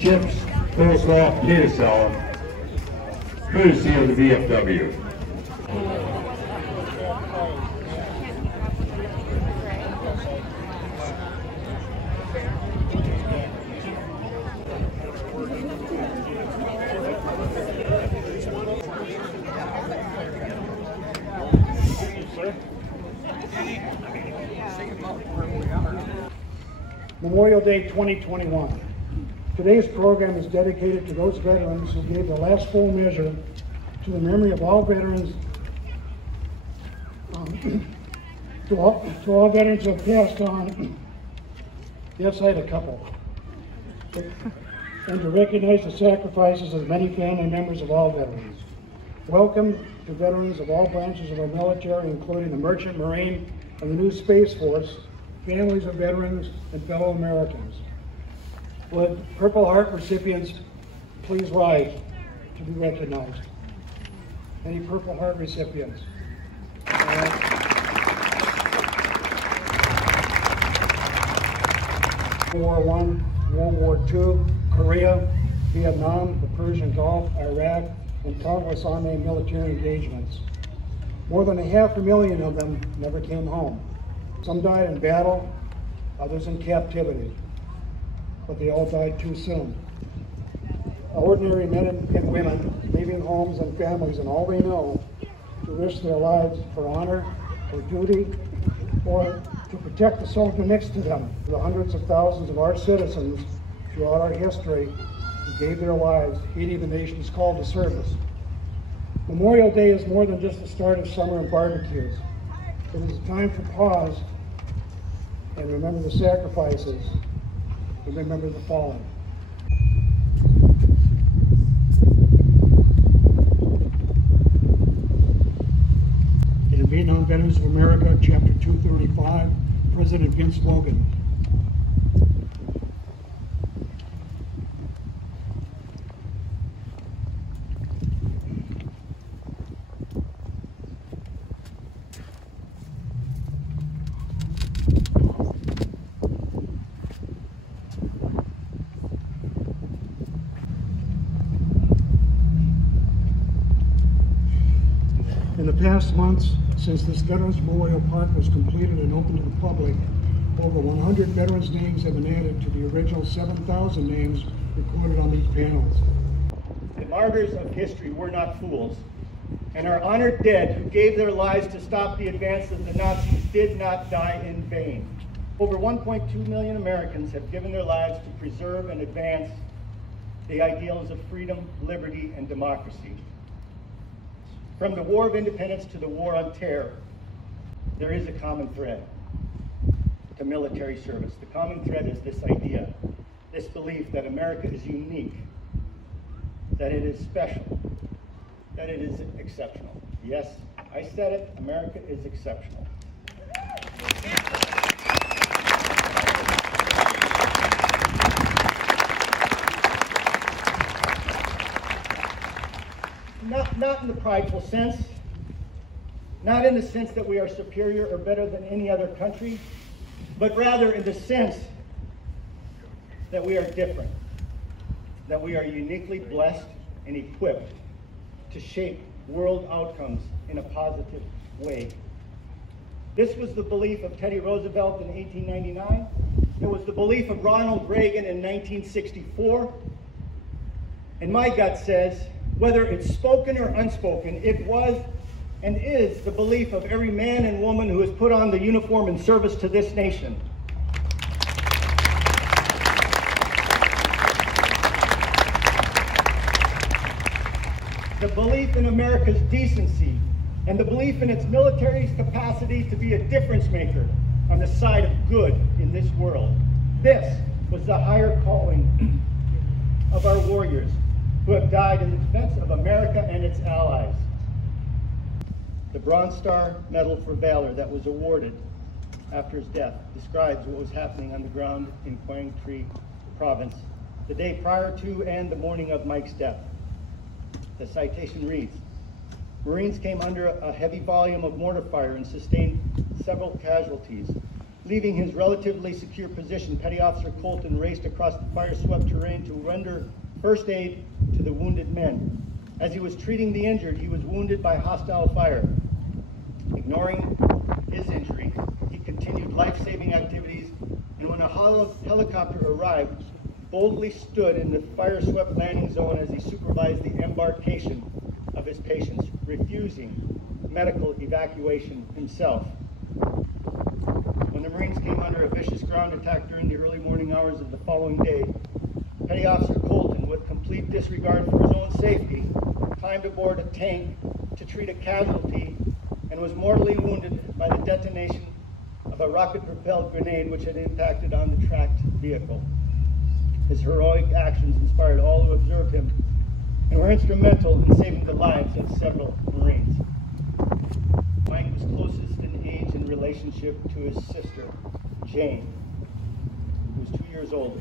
chips, coleslaw, potato salad, courtesy of the VFW. Memorial Day 2021. Today's program is dedicated to those veterans who gave the last full measure to the memory of all veterans, to all veterans who have passed on. Yes, I had a couple. And to recognize the sacrifices of many family members of all veterans. Welcome to veterans of all branches of our military, including the Merchant Marine and the new Space Force, families of veterans, and fellow Americans. Would Purple Heart recipients please rise to be recognized? Any Purple Heart recipients? World War I, World War II, Korea, Vietnam, the Persian Gulf, Iraq, and countless unnamed military engagements. More than 500,000 of them never came home. Some died in battle, others in captivity, but they all died too soon. Ordinary men and women leaving homes and families and all they know to risk their lives for honor, for duty, or to protect the soldier next to them. The hundreds of thousands of our citizens throughout our history who gave their lives heeding the nation's call to service. Memorial Day is more than just the start of summer and barbecues. It is a time to pause and remember the sacrifices and remember the fallen. In Vietnam Veterans of America, Chapter 235, President Vince Logan. In the past months, since this Veterans Memorial Park was completed and opened to the public, over 100 veterans' names have been added to the original 7,000 names recorded on these panels. The martyrs of history were not fools, and our honored dead who gave their lives to stop the advance of the Nazis did not die in vain. Over 1.2 million Americans have given their lives to preserve and advance the ideals of freedom, liberty, and democracy. From the War of Independence to the War on Terror, there is a common thread to military service. The common thread is this idea, this belief that America is unique, that it is special, that it is exceptional. Yes, I said it, America is exceptional. Not in the prideful sense, not in the sense that we are superior or better than any other country, but rather in the sense that we are different, that we are uniquely blessed and equipped to shape world outcomes in a positive way. This was the belief of Teddy Roosevelt in 1899. It was the belief of Ronald Reagan in 1964. And my gut says, whether it's spoken or unspoken, it was and is the belief of every man and woman who has put on the uniform in service to this nation. The belief in America's decency and the belief in its military's capacity to be a difference maker on the side of good in this world. This was the higher calling of our warriors who have died in the defense of America and its allies. The Bronze Star Medal for Valor that was awarded after his death describes what was happening on the ground in Quang Tri province the day prior to and the morning of Mike's death. The citation reads, Marines came under a heavy volume of mortar fire and sustained several casualties. Leaving his relatively secure position, Petty Officer Colton raced across the fire-swept terrain to render first aid to the wounded men. As he was treating the injured, he was wounded by hostile fire. Ignoring his injury, he continued life-saving activities, and when a helicopter arrived, boldly stood in the fire-swept landing zone as he supervised the embarkation of his patients, refusing medical evacuation himself. When the Marines came under a vicious ground attack during the early morning hours of the following day, Petty Officer Colton, with complete disregard for his own safety, climbed aboard a tank to treat a casualty and was mortally wounded by the detonation of a rocket-propelled grenade which had impacted on the tracked vehicle. His heroic actions inspired all who observed him and were instrumental in saving the lives of several Marines. Mike was closest in age and relationship to his sister, Jane, who was 2 years older.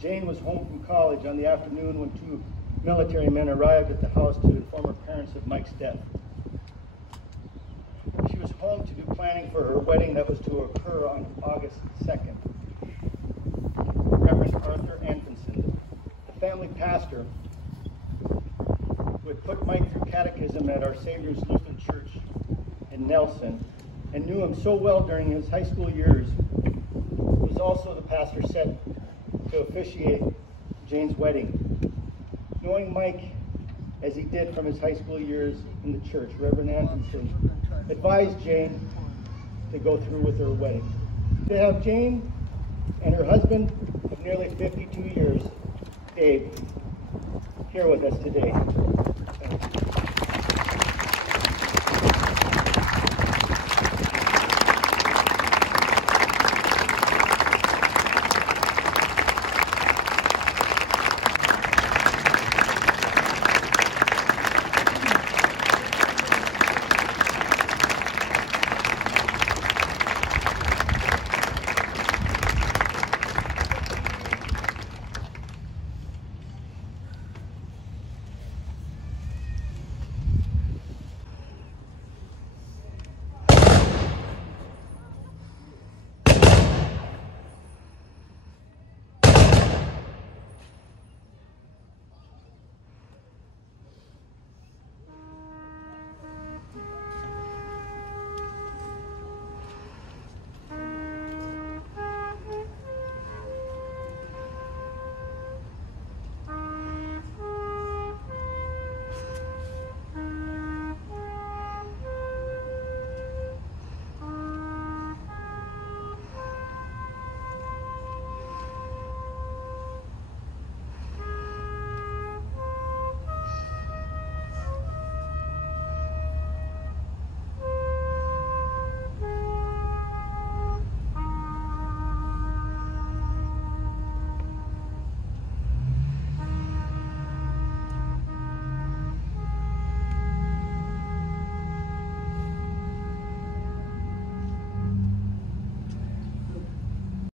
Jane was home from college on the afternoon when two military men arrived at the house to inform her parents of Mike's death. She was home to do planning for her wedding that was to occur on August 2nd. Reverend Arthur Anfinson, the family pastor, who had put Mike through catechism at Our Savior's Lutheran Church in Nelson and knew him so well during his high school years, was also the pastor set to officiate Jane's wedding. Knowing Mike as he did from his high school years in the church, Reverend Anfinson advised Jane to go through with her wedding. To have Jane and her husband of nearly 52 years, Dave, here with us today.